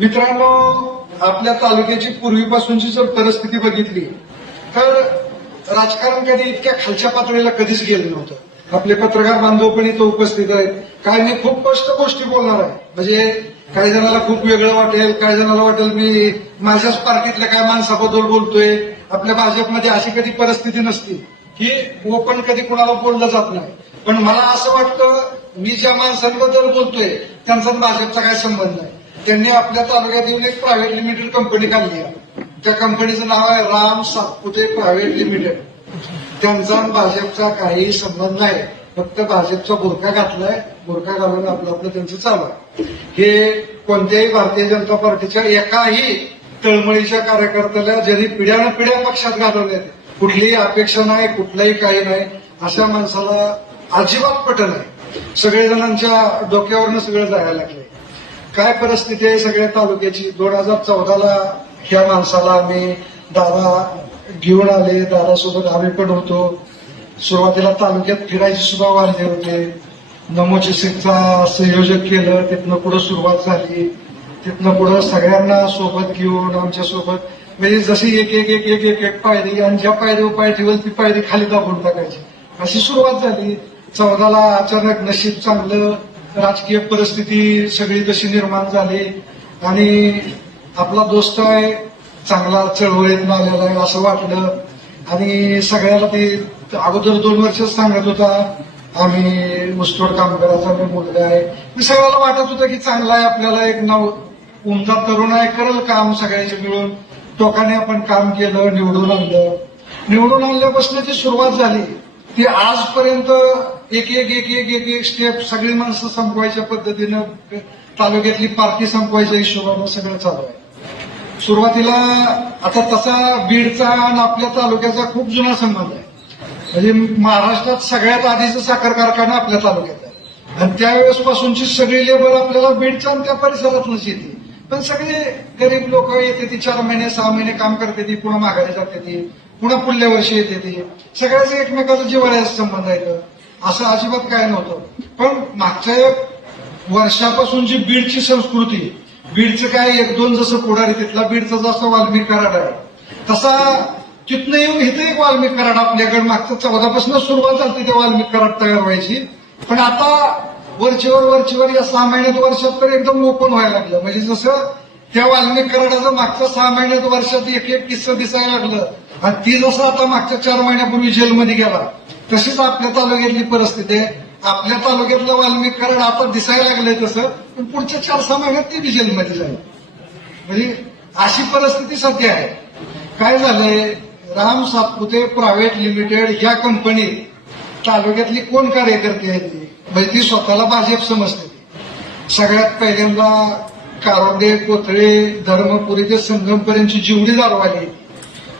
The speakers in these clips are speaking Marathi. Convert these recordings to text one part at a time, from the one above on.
मित्रांनो आपल्या तालुक्याची पूर्वीपासूनची जर परिस्थिती बघितली तर राजकारण कधी इतक्या खालच्या पातळीला कधीच गेलं नव्हतं. आपले पत्रकार बांधव पण इथं उपस्थित आहेत. काय मी खूप स्पष्ट गोष्टी बोलणार आहे. म्हणजे काही जणाला खूप वेगळं वाटेल काही जणाला वाटेल मी माझ्याच पार्टीतल्या काय माणसाबद्दल बोलतोय. आपल्या भाजपमध्ये अशी कधी परिस्थिती नसती की ओपन कधी कुणाला बोललं जात नाही. पण मला असं वाटतं मी ज्या माणसांबद्दल बोलतोय त्यांचा भाजपचा काय संबंध नाही. त्यांनी आपल्या तालुक्यात येऊन एक प्रायव्हेट लिमिटेड कंपनी काढली आहे. त्या कंपनीचं नाव आहे राम सातपुते प्रायव्हेट लिमिटेड त्यांचा भाजपचा काही संबंध नाही. फक्त भाजपचा बुरखा घातलाय. बुरखा घालून आपलं आपलं त्यांचं चालू आहे. हे कोणत्याही भारतीय जनता पार्टीच्या एकाही तळमळीच्या कार्यकर्त्याला ज्यांनी पिढ्यानं पिढ्या पक्षात घालवल्या कुठलीही अपेक्षा नाही कुठलाही काही नाही. अशा माणसाला अजिबात पट नाही. सगळेजणांच्या डोक्यावरनं सगळं जायला लागले काय परिस्थिती आहे सगळ्या तालुक्याची? दोन हजार चौदाला ह्या माणसाला आम्ही दादा घेऊन आले. दादासोबत आम्ही पण होतो. सुरुवातीला तालुक्यात फिरायचे सुद्धा वाढले होते. नमोचे सिंगचा संयोजक केलं. तिथनं पुढे सुरुवात झाली. तिथनं पुढे सगळ्यांना सोबत घेऊन आमच्यासोबत म्हणजे जशी एक एक एक एक एक एक पायरी आणि ज्या पायरीवर पाय ठेवल ती पायरी खाली दाबून टाकायची. अशी सुरुवात झाली. चौदाला अचानक नशीब चांगलं राजकीय परिस्थिती सगळी तशी निर्माण झाली आणि आपला दोस्त आहे चांगला चळवळीत आलेला आहे असं वाटलं. आणि सगळ्याला ते अगोदर दोन वर्ष सांगत होता आम्ही ऊसतोड कामगाराचा मी मुलगा आहे. मी सगळ्याला वाटत होतं की चांगला आहे आपल्याला एक नाव उमदा तरुण आहे करल काम सगळ्याचे मिळून. टोकाने आपण काम केलं निवडून आणलं. निवडून आणल्यापासून ती सुरुवात झाली. ती आजपर्यंत एक एक एक एक एक एक स्टेप सगळी माणसं संपवायच्या पद्धतीनं तालुक्यातली पार्टी संपवायच्या हिशोबानं सगळं चालू आहे. सुरुवातीला आता तसा बीडचा आणि आपल्या तालुक्याचा खूप जुना संबंध आहे. म्हणजे महाराष्ट्रात सगळ्यात आधीचं साखर कारखाना आपल्या तालुक्यात आहे. आणि त्यावेळेस पासूनची सगळी लेबर आपल्याला बीडच्या आणि त्या परिसरातूनच येते. पण सगळे गरीब लोक येते ती चार महिने सहा महिने काम करते ती पुन्हा माघारी जाते ती. पुन्हा पुढल्या वर्षी येते ती. सगळ्याच एकमेकाचा जिव्हाळ्याचा संबंध आहे असं अजिबात काय नव्हतं. पण मागच्या एक वर्षापासून जी बीडची संस्कृती बीडचं काय एक दोन जसं पुढारी तिथला बीडचा जसा वाल्मिक कराड आहे तसा तिथनं येऊन इथं एक वाल्मिक कराड आपल्याकडे मागच्या चौदापासून सुरुवात झाली त्या वाल्मिक कराड तयार व्हायची. पण आता वरचीवर वरचीवर या सहा महिन्यात वर्षात तर एकदम ओपन व्हायला लागलं. म्हणजे जसं त्या वाल्मिक कराडाचं मागच्या सहा महिन्यात वर्षात एक एक किस्सा दिसायला लागलं. आणि ती जसं आता मागच्या चार महिन्यापूर्वी जेलमध्ये गेला. तशीच आपल्या तालुक्यातली परिस्थिती आहे. आपल्या तालुक्यातलं वाल्मिक कराड आता दिसायला लागलंय तसं पण पुढच्या चार सहा महिन्यात ती बी जेलमध्ये जाईल. म्हणजे अशी परिस्थिती सध्या आहे. काय झालंय? राम सातपुते प्रायव्हेट लिमिटेड ह्या कंपनीत तालुक्यातली कोण कार्यकर्ते आहेत ती? म्हणजे ती स्वतःला भाजप समजते. सगळ्यात पहिल्यांदा कारोंदे कोथळे धर्मपुरी ते संगमपर्यंतची जेवढी दारवाली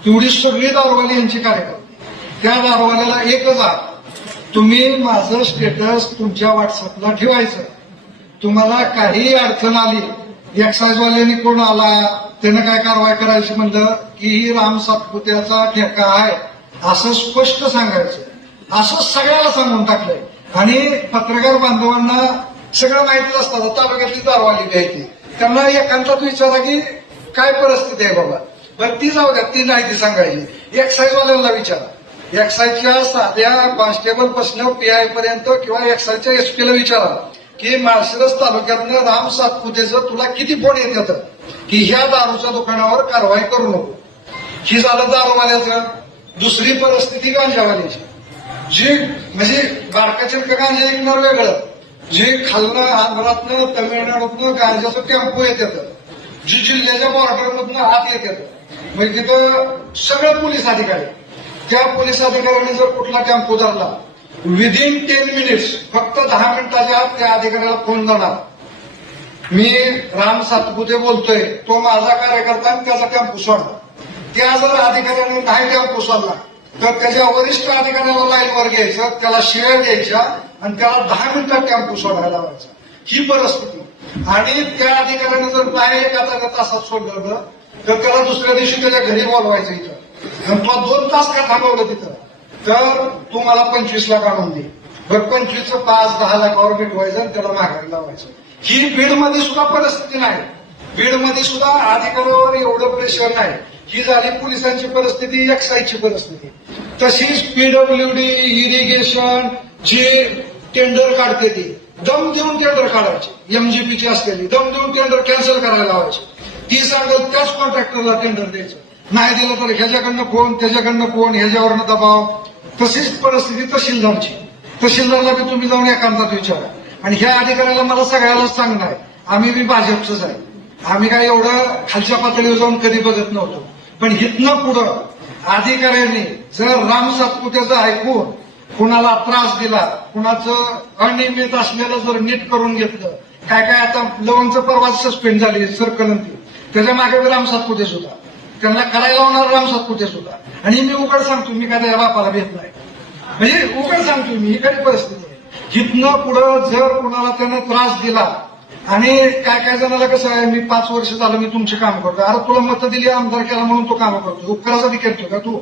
तेवढी सगळी दारवाली यांची कार्यक्रम त्या दारवाल्याला एकच आहात तुम्ही माझं स्टेटस तुमच्या व्हॉट्सअपला ठेवायचं. तुम्हाला काही अडचण आली एक्साईजवाल्याने कोण आला त्यानं काय कारवाई करायची म्हणलं की ही राम सातपुत्याचा ठेका आहे असं स्पष्ट सांगायचं. असं सगळ्याला सांगून टाकलंय. आणि पत्रकार बांधवांना सगळं माहितीच असतात तालुक्यातली दारवाली घ्यायची त्यांना एकांतात विचारा की काय परिस्थिती आहे बाबा? बरं ती जाऊ द्या ती नाही ती सांगायची. एक्साईजवाल्यांना विचारा. एक्साईजच्या साध्या कॉन्स्टेबलपासून पीआय पर्यंत किंवा एक्साईजच्या एसपीला विचारा की माळशिरस तालुक्यातनं राम सातपुतेचं तुला किती फोन होतं? की ह्या दारूच्या दुकानावर कारवाई करू नको. ही झालं दारूवाल्याचं. दुसरी परिस्थिती गांजावाल्याची. जी म्हणजे बारकाचे गांजा ऐकणार वेगळं. जे खालनं आंध्रातनं तमिळनाडूतनं गांजाचं टेम्पो येतात. जी जिल्ह्याच्या बॉर्डरमधनं आत येतात. म्हणजे तिथं सगळे पोलीस अधिकारी त्या पोलीस अधिकाऱ्याने जर कुठला टेम्पो धरला विदिन टेन मिनिट्स फक्त दहा मिनिटाच्या आत त्या अधिकाऱ्याला फोन जाणार. मी राम सातपुते बोलतोय तो माझा कार्यकर्ता आणि त्याचा टेम्पो सोडला त्या जर अधिकाऱ्याने नाही टेम्पो सोडला तर त्याच्या वरिष्ठ अधिकाऱ्याला लाईनवर घ्यायचं त्याला शिव्या द्यायच्या आणि त्याला दहा मिनिटात टेम्पो सोडायला लावायचा. ही परिस्थिती. आणि त्या अधिकाऱ्याने जर बाहेर एका तासात तासात सोडलं तर त्याला दुसऱ्या दिवशी त्याच्या घरी बोलवायचं इथं. आणि तो दोन तास का थांबवलं तिथं? तर तू मला पंचवीस लाख आणून दे. बरं पंचवीस पाच दहा लाखावर मिटवायचं आणि त्याला माघारी लावायचं. ही बीडमध्ये सुद्धा परिस्थिती नाही. बीडमध्ये सुद्धा अधिकाऱ्यावर एवढं प्रेशर नाही. ही झाली पोलिसांची परिस्थिती एक्साईजची परिस्थिती. तशीच पीडब्ल्यूडी इरिगेशन जे टेंडर काढते ती दम देऊन टेंडर काढायचे. एमजीपीची असलेली दम देऊन टेंडर कॅन्सल करायला लावायची. ती सांगत त्याच कॉन्ट्रॅक्टरला टेंडर द्यायचं. नाही दिलं तर ह्याच्याकडनं फोन त्याच्याकडनं कोण ह्याच्यावरनं दबाव. तशीच परिस्थिती तहसीलदारची. तहसीलदारला बी तुम्ही जाऊन एकांतात विचारा. आणि ह्या अधिकाऱ्याला मला सगळ्यालाच सांगणार आहे. आम्ही बी भाजपचंच आहे. आम्ही काय एवढं खालच्या पातळीवर जाऊन कधी बघत नव्हतो. पण हिथनं पुढं अधिकाऱ्यांनी जर राम सातपुत्याचं ऐकून कुणाला त्रास दिला कुणाचं अनियमित असलेलं जर नीट करून घेतलं काय काय आता लवणचं परवाच सस्पेंड झाली सरकलंती त्याच्यामागे राम सातपुते सुद्धा. त्यांना करायला लावणार राम सातपुते सुद्धा. आणि मी उघड सांगतो मी काय त्या बापाला भेट नाही. म्हणजे उघड सांगतो मी ही काही परिस्थिती आहे. जिथनं पुढं जर कुणाला त्यानं त्रास दिला आणि काय काय जणाला कसं आहे मी पाच वर्ष झालं मी तुमचे काम करतो अरे तुला मतं दिली आमदार केला म्हणून तो काम करतो उपकारासाठी करतो का तू?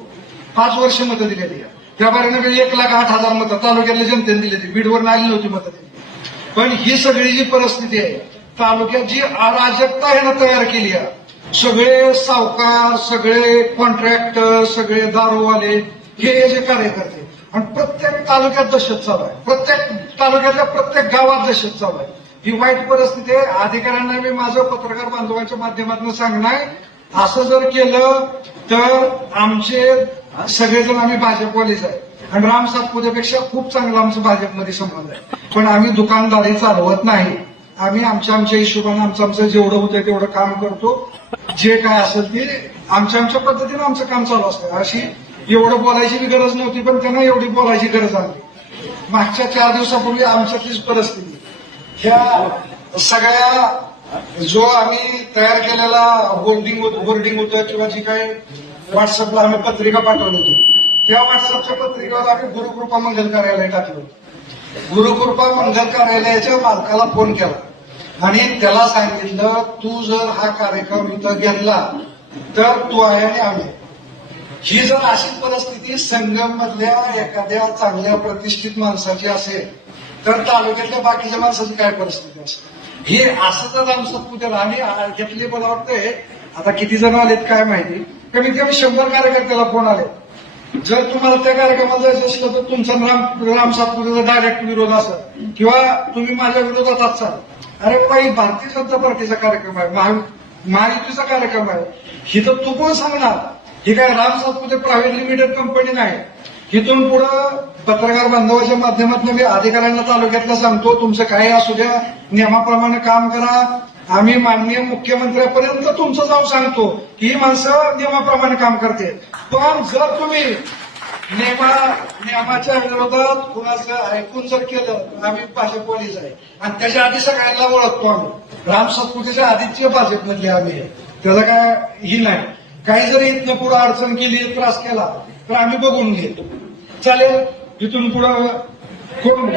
पाच वर्ष मतं दिलेली आहे. त्या बारीने एक लाख आठ हजार मतं तालुक्यातल्या जनतेने दिली होती बीडवर आली नव्हती मतं दिली. पण ही सगळी जी परिस्थिती आहे तालुक्यात जी अराजकता ह्यानं तयार केली आहे सगळे सावकार सगळे कॉन्ट्रॅक्टर सगळे दारूवाले हे जे कार्यकर्ते आणि प्रत्येक तालुक्यात दहशत चालू आहे. प्रत्येक तालुक्यातल्या प्रत्येक गावात दहशत चालू आहे. ही वाईट परिस्थिती आहे. अधिकाऱ्यांना मी माझं पत्रकार बांधवांच्या माध्यमातून सांगणार. असं जर केलं तर आमचे सगळेजण आम्ही भाजपवालेच आहे. आणि राम सातपुतेपेक्षा खूप चांगला आमचं भाजपमध्ये संबंध आहे. पण आम्ही दुकानदारी चालवत नाही. आम्ही आमच्या आमच्या हिशोबाने आमचं आमचं जेवढं होतं तेवढं काम करतो. जे काय असेल ते आमच्या आमच्या पद्धतीनं आमचं काम चालू असतं. अशी एवढं बोलायची गरज नव्हती पण त्यांना एवढी बोलायची गरज आली. मागच्या चार दिवसापूर्वी आमच्यातलीच परिस्थिती. ह्या सगळ्या जो आम्ही तयार केलेला होर्डिंग होर्डिंग होतं किंवा जी काही व्हॉट्सअपला आम्ही पत्रिका पाठवली होती त्या व्हॉट्सअपच्या पत्रिकेवर आम्ही गुरुकृपा मंगल कार्यालय टाकलं. गुरुकृपा मंगल कार्यालयाच्या मालकाला फोन केला आणि त्याला सांगितलं तू जर हा कार्यक्रम इथं घेतला तर तू आहे आणि आम्ही. ही जर अशी परिस्थिती संगम मधल्या एखाद्या चांगल्या प्रतिष्ठित माणसाची असेल तर तालुक्यातल्या बाकीच्या माणसाची काय परिस्थिती असते? हे असं जर आमचं पूजन आणि घेतले मला वाटतंय आता किती जण आलेत काय माहिती? कमीत कमी शंभर कार्यकर्त्याला फोन आले जर तुम्हाला त्या कार्यक्रमात जायचं असलं तर तुमचा राम राम सातपुतेचा डायरेक्ट विरोध असेल किंवा तुम्ही माझ्या विरोधात असाल अरे बाई भारतीय जनता पार्टीचा कार्यक्रम आहे महायुतीचा कार्यक्रम आहे. हिथं तर तू कोण सांगणार? ही काय Ram Satpute private limited company नाही. इथून पुढं पत्रकार बांधवाच्या माध्यमातून मी अधिकाऱ्यांना तालुक्यातला सांगतो तुमचं काही असू द्या नियमाप्रमाणे काम करा. आम्ही माननीय मुख्यमंत्र्यापर्यंत तुमचं जाऊन सांगतो की ही माणसं नियमाप्रमाणे काम करते. पण जर तुम्ही नियमा नियमाच्या विरोधात कुणाचं ऐकून जर केलं तर आम्ही पोलीस आहे. आणि त्याच्या आधी सगळ्यांना ओळखतो आम्ही. राम सातपुतेच्या आधीचे भाजपमधले आम्ही आहे. काय ही नाही. काही जरी इथनं पुढे अडचण केली त्रास केला तर आम्ही बघून घेतो. चालेल? इथून पुढं कोण?